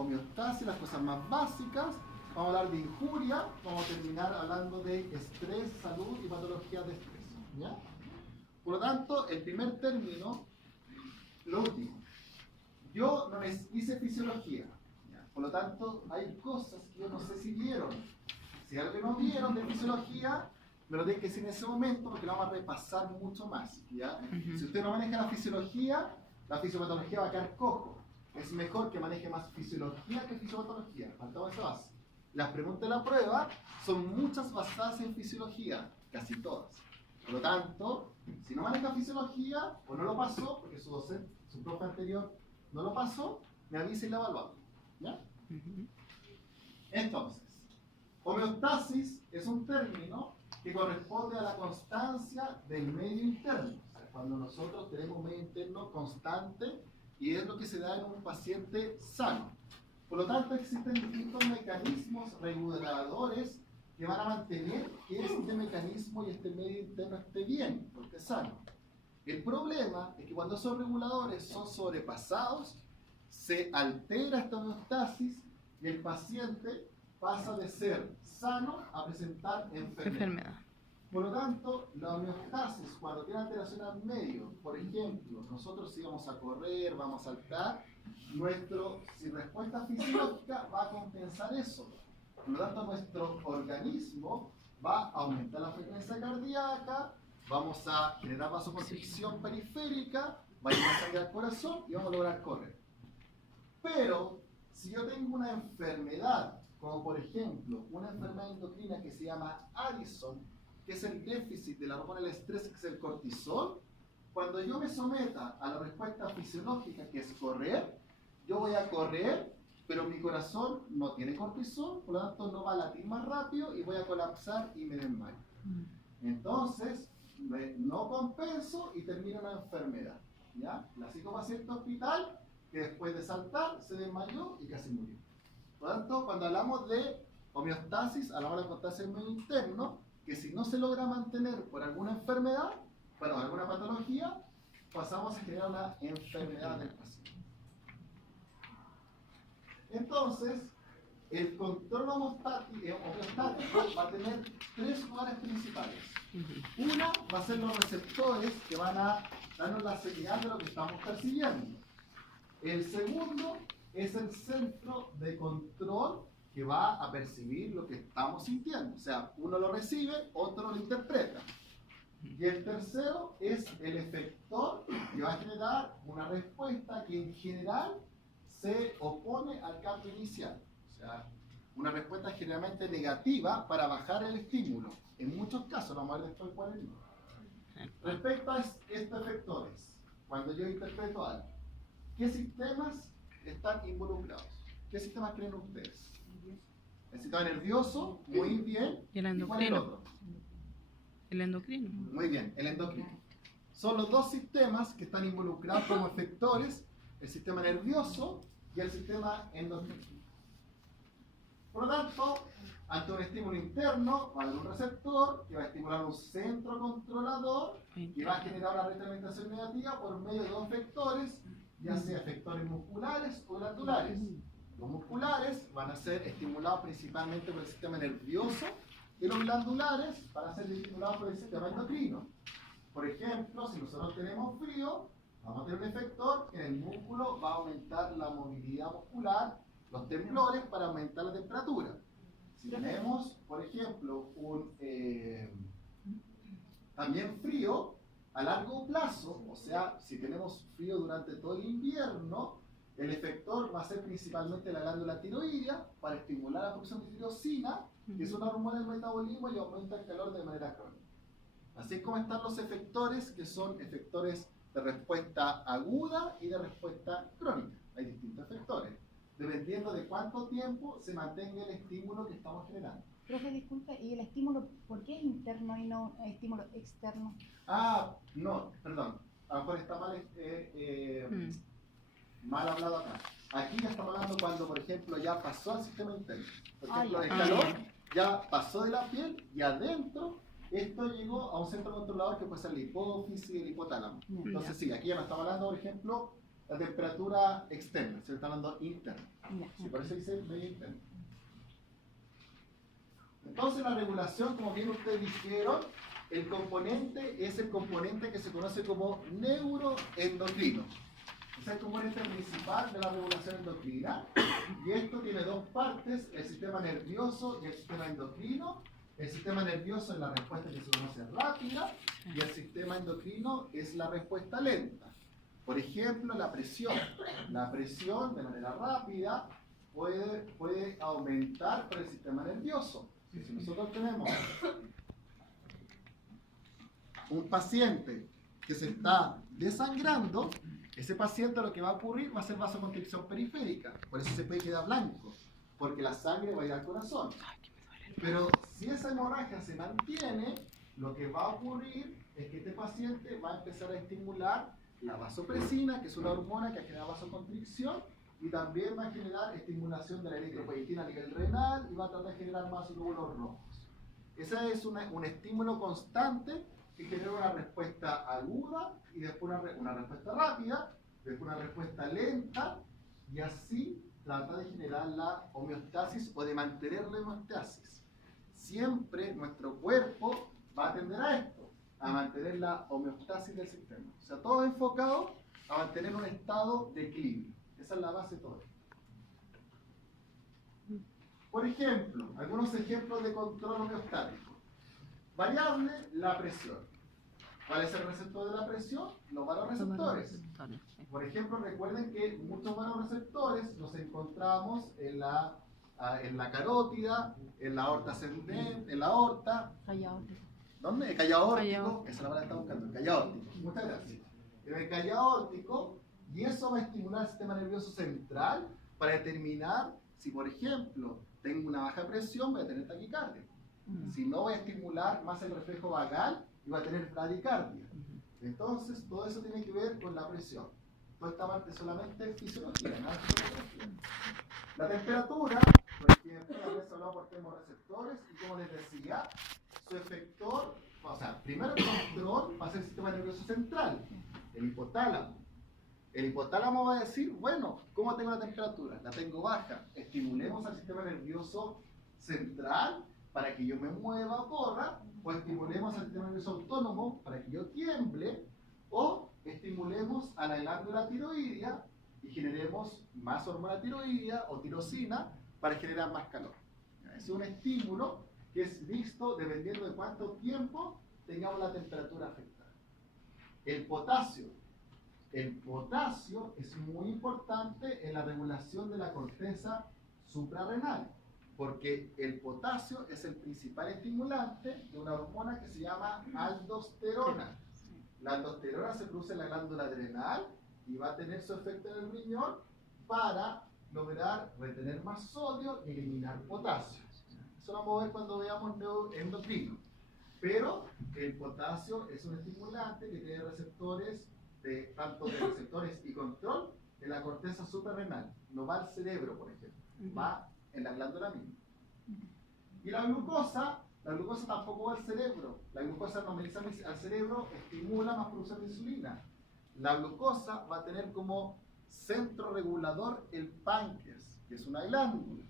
homeostasis, las cosas más básicas. Vamos a hablar de injuria, vamos a terminar hablando de estrés, salud y patologías de estrés, ¿ya? Por lo tanto, el primer término, lo último. Yo no les hice fisiología, ¿ya? Por lo tanto, hay cosas que yo no sé si vieron. Si algo que no vieron de fisiología, me lo tienen que decir en ese momento porque lo vamos a repasar mucho más, ¿ya? Si usted no maneja la fisiopatología va a quedar cojo. Es mejor que maneje más fisiología que fisiopatología. Faltaba esa base. Las preguntas de la prueba son muchas basadas en fisiología, casi todas. Por lo tanto, si no maneja fisiología o no lo pasó, porque su docente, su profe anterior no lo pasó, me avisa y la evaluamos, ¿ya? Entonces, homeostasis es un término que corresponde a la constancia del medio interno. O sea, cuando nosotros tenemos un medio interno constante y es lo que se da en un paciente sano. Por lo tanto, existen distintos mecanismos reguladores que van a mantener que este mecanismo y este medio interno esté bien, porque es sano. El problema es que cuando esos reguladores son sobrepasados, se altera esta homeostasis y el paciente pasa de ser sano a presentar enfermedad. Por lo tanto, la homeostasis, cuando tiene alteración al medio, por ejemplo, nosotros si vamos a correr, vamos a saltar, si respuesta fisiológica va a compensar eso. Por lo tanto, nuestro organismo va a aumentar la frecuencia cardíaca, vamos a generar vasoconstricción periférica, va a ir más sangre al corazón y vamos a lograr correr. Pero, si yo tengo una enfermedad, como por ejemplo, una enfermedad endocrina que se llama Addison, que es el déficit de la hormona del estrés, que es el cortisol, cuando yo me someta a la respuesta fisiológica, que es correr, yo voy a correr, pero mi corazón no tiene cortisol, por lo tanto no va a latir más rápido y voy a colapsar y me desmayo. Entonces, no compenso y termino una enfermedad, ¿ya? Clásico paciente hospital que después de saltar se desmayó y casi murió. Por lo tanto, cuando hablamos de homeostasis, hablamos de la homeostasis del medio interno, que si no se logra mantener por alguna enfermedad, bueno, alguna patología, pasamos a generar una enfermedad del paciente. Entonces, el control homeostático va a tener tres lugares principales. Una va a ser los receptores que van a darnos la señal de lo que estamos percibiendo. El segundo es el centro de control que va a percibir lo que estamos sintiendo. O sea, uno lo recibe, otro lo interpreta. Y el tercero es el efector que va a generar una respuesta que en general se opone al cambio inicial. O sea, una respuesta generalmente negativa para bajar el estímulo. En muchos casos, vamos a ver después cuál es. Respecto a estos efectores, cuando yo interpreto algo, ¿qué sistemas están involucrados? ¿Qué sistemas creen ustedes? El sistema nervioso, muy bien. Y el ¿Y cuál es el endocrino. otro? El endocrino. Muy bien, el endocrino. Son los dos sistemas que están involucrados como efectores, el sistema nervioso y el sistema endocrino. Por lo tanto, ante un estímulo interno, va a haber un receptor que va a estimular un centro controlador que va a generar una retroalimentación negativa por medio de dos vectores, ya sea efectores musculares o glandulares. Los musculares van a ser estimulados principalmente por el sistema nervioso y los glandulares van a ser estimulados por el sistema endocrino. Por ejemplo, si nosotros tenemos frío, vamos a tener un efector que en el músculo va a aumentar la movilidad muscular, los temblores para aumentar la temperatura. Si tenemos, por ejemplo, también frío a largo plazo, o sea, si tenemos frío durante todo el invierno, el efector va a ser principalmente la glándula tiroidea para estimular la producción de tirosina, que es una hormona del metabolismo y aumenta el calor de manera crónica. Así es como están los efectores, que son efectores de respuesta aguda y de respuesta crónica. Hay distintos efectores, dependiendo de cuánto tiempo se mantenga el estímulo que estamos generando. Profe, disculpe, ¿y el estímulo por qué es interno y no estímulo externo? Ah, no, perdón. A lo mejor está mal hablado acá. Aquí ya estamos hablando cuando, por ejemplo, ya pasó al sistema interno. Por ejemplo, el calor ya pasó de la piel y adentro esto llegó a un centro controlador que puede ser la hipófisis y el hipotálamo. Entonces, sí, aquí ya no estamos hablando, por ejemplo, la temperatura externa, se está hablando interna. Ya, Sí, por eso dice medio interno. Entonces la regulación, como bien ustedes dijeron, el componente es el componente que se conoce como neuroendocrino. Es el componente principal de la regulación endocrina. Y esto tiene dos partes, el sistema nervioso y el sistema endocrino. El sistema nervioso es la respuesta que se conoce rápida y el sistema endocrino es la respuesta lenta. Por ejemplo, la presión. La presión de manera rápida puede aumentar por el sistema nervioso. Si nosotros tenemos un paciente que se está desangrando, ese paciente lo que va a ocurrir va a ser vasoconstricción periférica. Por eso se puede quedar blanco, porque la sangre va a ir al corazón. Pero si esa hemorragia se mantiene, lo que va a ocurrir es que este paciente va a empezar a estimular la vasopresina, que es una hormona que genera vasoconstricción, y también va a generar estimulación de la eritropoyetina a nivel renal y va a tratar de generar más glóbulos rojos. Ese es un estímulo constante que genera una respuesta aguda y después una respuesta rápida, después una respuesta lenta, y así trata de generar la homeostasis o de mantener la homeostasis. Siempre nuestro cuerpo va a tender a esto, a mantener la homeostasis del sistema. O sea, todo enfocado a mantener un estado de equilibrio. Esa es la base de todo. Por ejemplo, algunos ejemplos de control homeostático. Variable, la presión. ¿Cuál es el receptor de la presión? Los vasoreceptores. Por ejemplo, recuerden que muchos vasoreceptores los encontramos en la carótida, en la aorta ascendente, en la aorta. ¿Dónde? El callado órtico. Esa es la palabra que está buscando. El callado órtico. Muchas gracias. En el callado órtico, y eso va a estimular el sistema nervioso central para determinar si, por ejemplo, tengo una baja presión, voy a tener taquicardia. Si no, voy a estimular más el reflejo vagal y voy a tener bradicardia. Entonces, todo eso tiene que ver con la presión. Toda esta parte solamente fisiología, nada de fisiología. La temperatura, por ejemplo, a veces hablamos por termorreceptores y como les decía, su efector, o sea, primero el control va a ser el sistema nervioso central, el hipotálamo. El hipotálamo va a decir, bueno, ¿cómo tengo la temperatura? La tengo baja. Estimulemos al sistema nervioso central para que yo me mueva o corra, o estimulemos al sistema nervioso autónomo para que yo tiemble, o estimulemos a la glándula tiroidea y generemos más hormona tiroidea o tirosina para generar más calor. Es un estímulo que es visto dependiendo de cuánto tiempo tengamos la temperatura afectada. El potasio. El potasio es muy importante en la regulación de la corteza suprarrenal, porque el potasio es el principal estimulante de una hormona que se llama aldosterona. La aldosterona se produce en la glándula adrenal y va a tener su efecto en el riñón para lograr retener más sodio y eliminar potasio. Eso lo vamos a ver cuando veamos neuroendocrino. Pero el potasio es un estimulante que tiene receptores tanto de receptores y control de la corteza suprarrenal. No va al cerebro, por ejemplo, va en la glándula misma. Y la glucosa tampoco va al cerebro. La glucosa normaliza al cerebro, estimula más producción de insulina. La glucosa va a tener como centro regulador el páncreas, que es una glándula.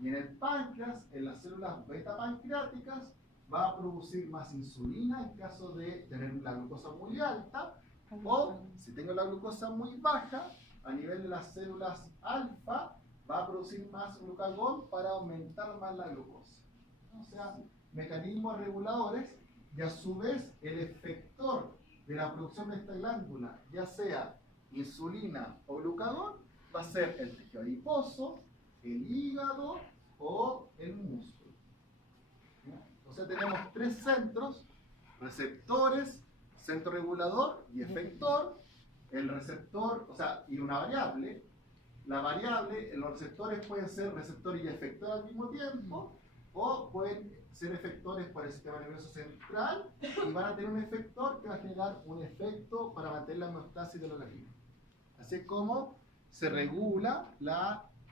Y en el páncreas, en las células beta pancreáticas, va a producir más insulina en caso de tener la glucosa muy alta, o si tengo la glucosa muy baja, a nivel de las células alfa, va a producir más glucagón para aumentar más la glucosa. O sea, mecanismos reguladores y a su vez el efector de la producción de esta glándula, ya sea insulina o glucagón, va a ser el tejido adiposo, el hígado o el músculo. O sea, tenemos tres centros: receptores, centro regulador y efector. El receptor, o sea, y una variable. La variable, los receptores pueden ser receptor y efector al mismo tiempo, o pueden ser efectores por el sistema nervioso central y van a tener un efector que va a generar un efecto para mantener la homeostasis del organismo. Así es como se regula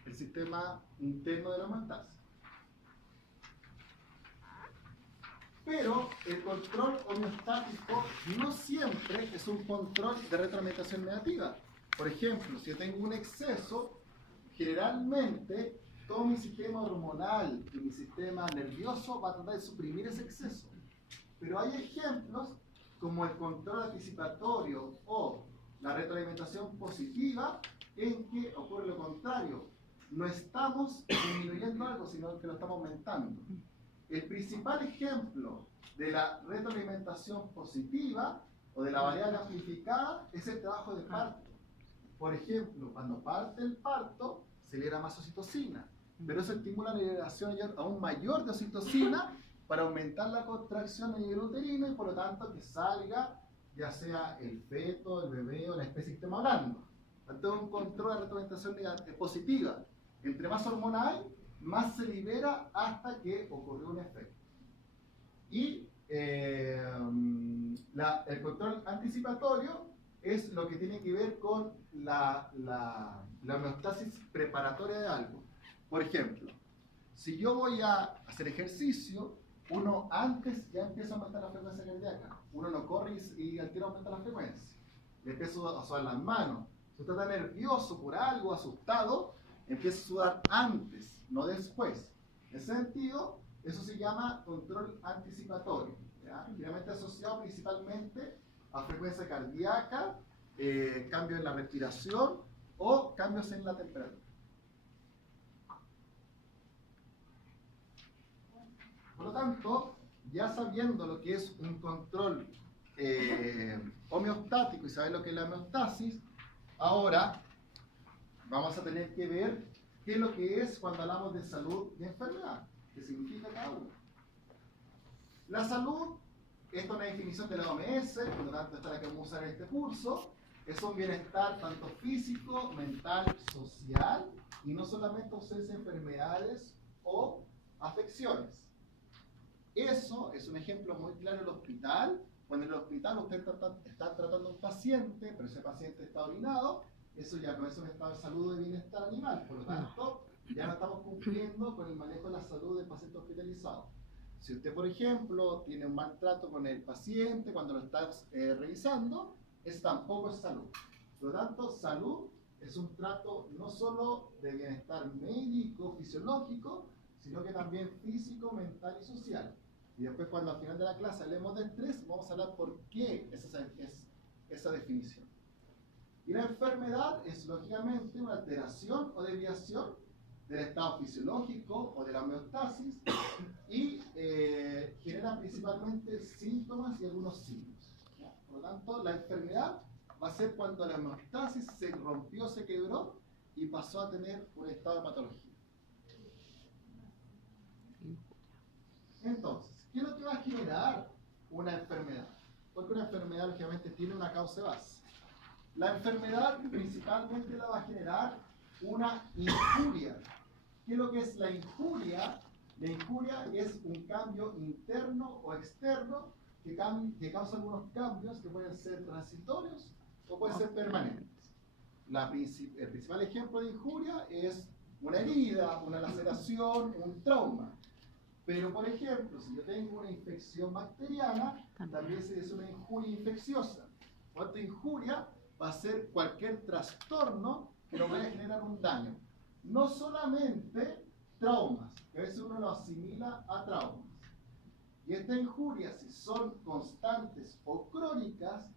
el sistema interno de la homeostasis. Pero el control homeostático no siempre es un control de retroalimentación negativa. Por ejemplo, si yo tengo un exceso, generalmente todo mi sistema hormonal y mi sistema nervioso va a tratar de suprimir ese exceso. Pero hay ejemplos como el control anticipatorio o la retroalimentación positiva en que ocurre lo contrario. No estamos disminuyendo algo, sino que lo estamos aumentando. El principal ejemplo de la retroalimentación positiva o de la variable amplificada es el trabajo de parto. Por ejemplo, cuando parte el parto, se libera más oxitocina, pero eso estimula la liberación aún mayor de oxitocina para aumentar la contracción a nivel uterino y por lo tanto que salga ya sea el feto, el bebé o la especie que estemos hablando. Entonces un control de retroalimentación positiva. Entre más hormona hay, más se libera hasta que ocurrió un efecto. Y el control anticipatorio es lo que tiene que ver con la homeostasis preparatoria de algo. Por ejemplo, si yo voy a hacer ejercicio, uno antes ya empieza a aumentar la frecuencia cardíaca. Uno no corre y al tiro aumenta la frecuencia. Le empiezo a sudar las manos. Si usted está nervioso por algo, asustado, empieza a sudar antes, no después. En ese sentido, eso se llama control anticipatorio, ¿ya? Generalmente asociado principalmente a frecuencia cardíaca, cambios en la respiración o cambios en la temperatura. Por lo tanto, ya sabiendo lo que es un control homeostático y saber lo que es la homeostasis, ahora vamos a tener que ver qué es lo que es cuando hablamos de salud y enfermedad, qué significa cada uno. La salud, esta es una definición de la OMS, por lo tanto esta es la que vamos a usar en este curso, es un bienestar tanto físico, mental, social, y no solamente ausencia de enfermedades o afecciones. Eso es un ejemplo muy claro en el hospital. Cuando en el hospital usted está tratando a un paciente, pero ese paciente está orinado, eso ya no es un estado de salud o de bienestar animal. Por lo tanto, ya no estamos cumpliendo con el manejo de la salud del paciente hospitalizado. Si usted, por ejemplo, tiene un maltrato con el paciente cuando lo está revisando, eso tampoco es salud. Por lo tanto, salud es un trato no solo de bienestar médico, fisiológico, sino que también físico, mental y social. Y después cuando al final de la clase hablemos de estrés, vamos a hablar por qué es esa definición. Y la enfermedad es lógicamente una alteración o desviación del estado fisiológico o de la homeostasis y genera principalmente síntomas y algunos signos, ¿ya? Por lo tanto, la enfermedad va a ser cuando la homeostasis se rompió, se quebró y pasó a tener un estado de patología. Entonces, ¿qué es lo que va a generar una enfermedad? Porque una enfermedad, lógicamente, tiene una causa base. La enfermedad principalmente la va a generar una injuria. ¿Qué es lo que es la injuria? La injuria es un cambio interno o externo que causa algunos cambios que pueden ser transitorios o pueden ser permanentes. El principal ejemplo de injuria es una herida, una laceración, un trauma. Pero, por ejemplo, si yo tengo una infección bacteriana, también es una injuria infecciosa. Cuanto injuria va a ser cualquier trastorno que nos vaya a generar un daño. No solamente traumas, que a veces uno lo asimila a traumas. Y estas injurias, si son constantes o crónicas,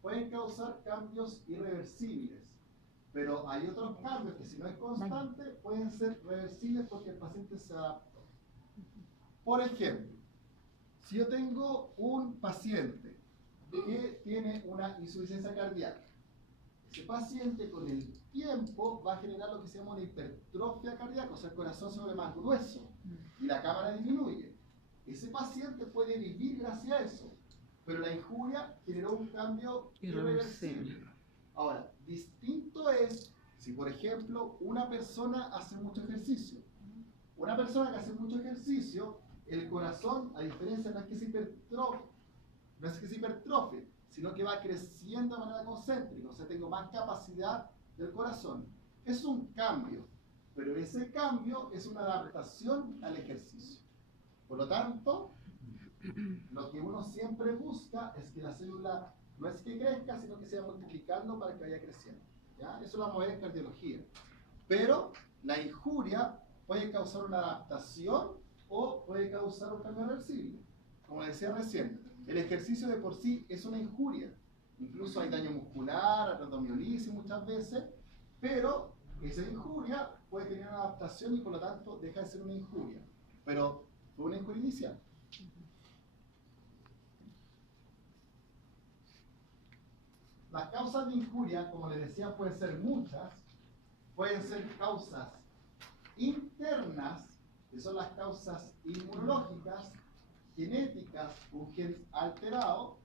pueden causar cambios irreversibles. Pero hay otros cambios que si no es constante, pueden ser reversibles porque el paciente se adapta. Por ejemplo, si yo tengo un paciente que tiene una insuficiencia cardíaca, ese paciente con el tiempo va a generar lo que se llama una hipertrofia cardíaca, o sea, el corazón se vuelve más grueso y la cámara disminuye. Ese paciente puede vivir gracias a eso, pero la injuria generó un cambio irreversible. Ahora, distinto es si, por ejemplo, una persona hace mucho ejercicio. Una persona que hace mucho ejercicio, el corazón, a diferencia, no es que se hipertrofie, sino que va creciendo de manera concéntrica, o sea, tengo más capacidad del corazón. Es un cambio, pero ese cambio es una adaptación al ejercicio. Por lo tanto, lo que uno siempre busca es que la célula no es que crezca, sino que se va multiplicando para que vaya creciendo. ¿ya? Eso lo vamos a ver en cardiología. Pero la injuria puede causar una adaptación o puede causar un cambio reversible. Como decía recién, el ejercicio de por sí es una injuria. Incluso hay daño muscular, rhabdomiolisis muchas veces, pero esa injuria puede tener una adaptación y por lo tanto deja de ser una injuria. Pero fue una injuria inicial. Las causas de injuria, como les decía, pueden ser muchas. Pueden ser causas internas, que son las causas inmunológicas, genéticas, un gen alterado.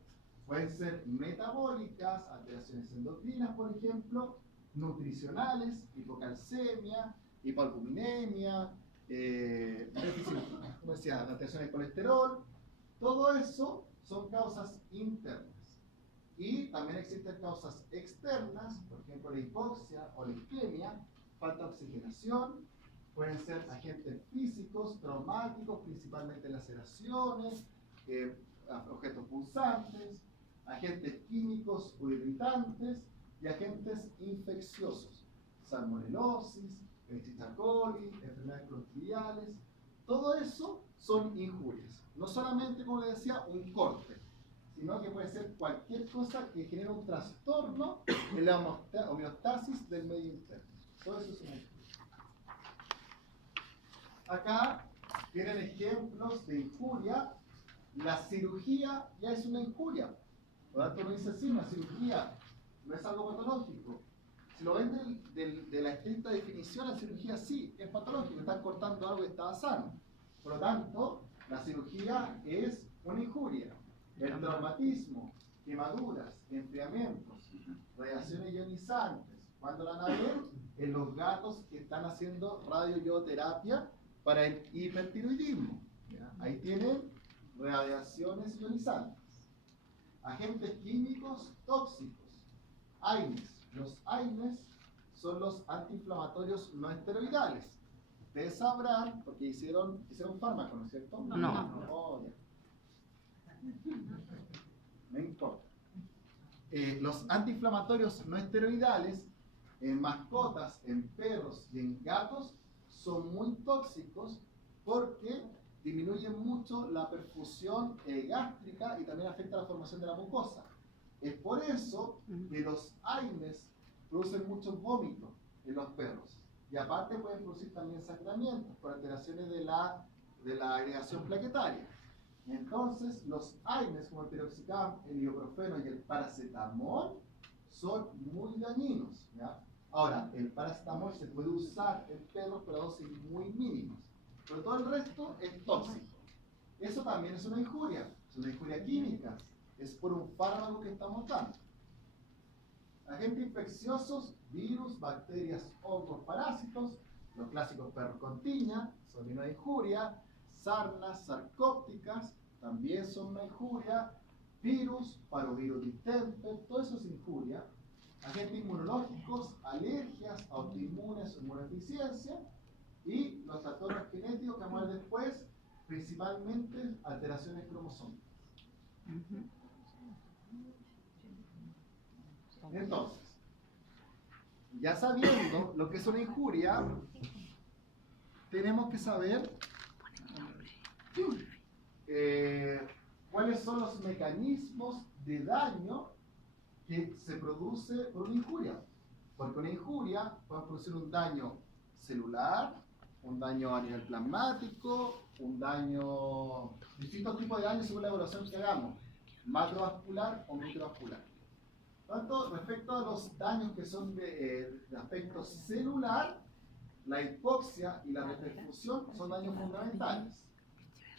Pueden ser metabólicas, alteraciones endocrinas, por ejemplo, nutricionales, hipocalcemia, hipoalbuminemia, déficit, como decía, alteraciones de colesterol. Todo eso son causas internas. Y también existen causas externas, por ejemplo la hipoxia o la isquemia, falta de oxigenación, pueden ser agentes físicos, traumáticos, principalmente laceraciones, objetos punzantes, agentes químicos o irritantes y agentes infecciosos, salmonelosis, Escherichia coli, enfermedades clostridiales. Todo eso son injurias. No solamente, como les decía, un corte, sino que puede ser cualquier cosa que genere un trastorno en la homeostasis del medio interno. Todo eso es una injuria. Acá tienen ejemplos de injuria. La cirugía ya es una injuria. Por lo tanto, uno dice así, una cirugía no es algo patológico. Si lo ven de la estricta definición, la cirugía sí es patológico, están cortando algo que estaba sano. Por lo tanto, la cirugía es una injuria. El traumatismo, quemaduras, enfriamientos, radiaciones ionizantes. ¿Cuándo la van a ver? En los gatos que están haciendo radioioterapia para el hipertiroidismo. ¿Ya? Ahí tienen radiaciones ionizantes. Agentes químicos tóxicos. AINES. Los AINES son los antiinflamatorios no esteroidales. Ustedes sabrán, porque hicieron fármacos, ¿no es cierto? No. Oh, ya. No importa. Los antiinflamatorios no esteroidales en mascotas, en perros y en gatos son muy tóxicos porque disminuyen mucho la perfusión gástrica y también afecta la formación de la mucosa. Es por eso que los AINES producen muchos vómitos en los perros. Y aparte pueden producir también sangramientos por alteraciones de la agregación plaquetaria. Entonces, los AINES como el piroxicam, el ibuprofeno y el paracetamol son muy dañinos, ¿ya? Ahora, el paracetamol se puede usar en perros pero a dosis muy mínimas. Pero todo el resto es tóxico. Eso también es una injuria química. Es por un fármaco que estamos dando. Agentes infecciosos, virus, bacterias, hongos, parásitos, los clásicos perros con tiña, son una injuria. Sarnas sarcópticas también son una injuria. Virus, parvovirus distemper, todo eso es injuria. Agentes inmunológicos, alergias, autoinmunes, inmunodeficiencia. Y los trastornos genéticos que vamos a ver después, principalmente alteraciones cromosómicas. Entonces, ya sabiendo lo que es una injuria, tenemos que saber cuáles son los mecanismos de daño que se produce por una injuria. Porque una injuria puede producir un daño celular, un daño a nivel plasmático, un daño, distintos tipos de daños según la evaluación que hagamos, macrovascular o microvascular. Tanto respecto a los daños que son de aspecto celular, la hipoxia y la reperfusión son daños fundamentales.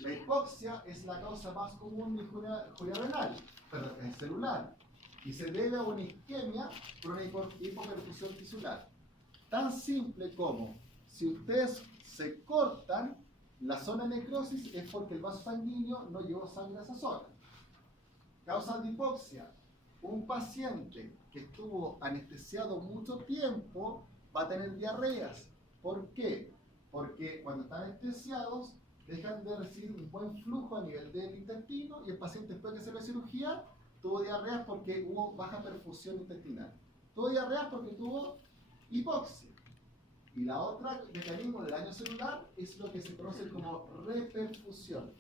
La hipoxia es la causa más común de injuria renal, pero es celular, y se debe a una isquemia por una hipoperfusión tisular. Tan simple como, si ustedes se cortan, la zona de necrosis es porque el vaso sanguíneo no llevó sangre a esa zona. Causas de hipoxia. Un paciente que estuvo anestesiado mucho tiempo va a tener diarreas. ¿Por qué? Porque cuando están anestesiados dejan de recibir un buen flujo a nivel del intestino y el paciente después de hacer la cirugía tuvo diarreas porque hubo baja perfusión intestinal. tuvo diarrea porque tuvo hipoxia. Y la otra mecanismo del daño celular es lo que se conoce como reperfusión.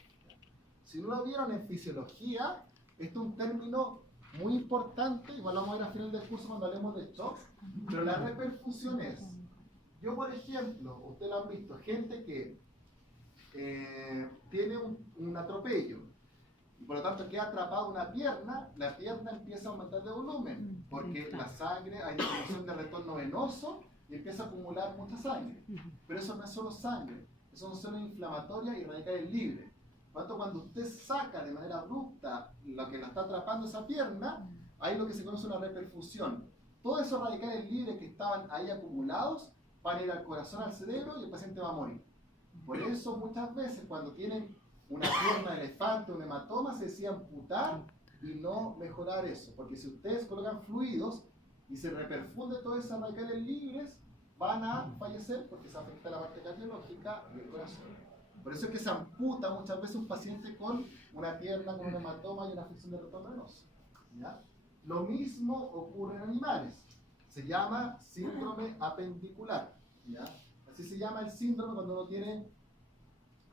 Si no lo vieron en fisiología, esto es un término muy importante, igual lo vamos a ver al final del curso cuando hablemos de shock, pero la reperfusión es, yo por ejemplo, ustedes lo han visto, gente que tiene un atropello, y por lo tanto queda atrapada una pierna, la pierna empieza a aumentar de volumen, porque la sangre, hay disminución de retorno venoso, y empieza a acumular mucha sangre. Pero eso no es solo sangre, eso son zonas inflamatorias y radicales libres. Por lo tanto, cuando usted saca de manera abrupta lo que la está atrapando esa pierna, hay lo que se conoce una reperfusión. Todos esos radicales libres que estaban ahí acumulados van a ir al corazón, al cerebro y el paciente va a morir. Por eso muchas veces cuando tienen una pierna de elefante, un hematoma, se decía amputar y no mejorar eso. Porque si ustedes colocan fluidos y se reperfunde todos esos radicales libres, van a fallecer porque se afecta la parte cardiológica y el corazón. Por eso es que se amputa muchas veces un paciente con una pierna, con un hematoma y una afección de retorno venoso. ¿Ya? Lo mismo ocurre en animales. Se llama síndrome apendicular. ¿Ya? Así se llama el síndrome cuando uno tiene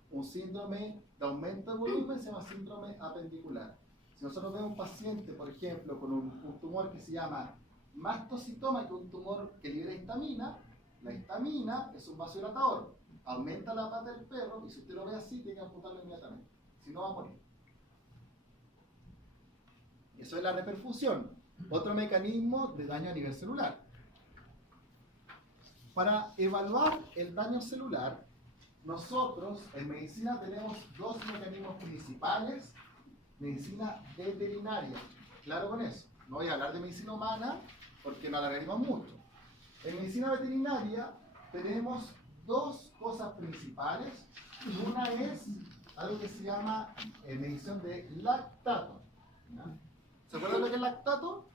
un síndrome de aumento de volumen, se llama síndrome apendicular. Si nosotros vemos un paciente, por ejemplo, con un tumor que se llama mastocitoma, que es un tumor que libera histamina, la histamina es un vasodilatador, aumenta la pata del perro y si usted lo ve así, tiene que amputarlo inmediatamente, si no va a morir. Eso es la reperfusión, otro mecanismo de daño a nivel celular. Para evaluar el daño celular, nosotros en medicina tenemos dos mecanismos principales. Medicina veterinaria, claro con eso. No voy a hablar de medicina humana porque no alargaremos mucho. En medicina veterinaria tenemos dos cosas principales. Una es algo que se llama medición de lactato. ¿Se acuerdan lo que es lactato?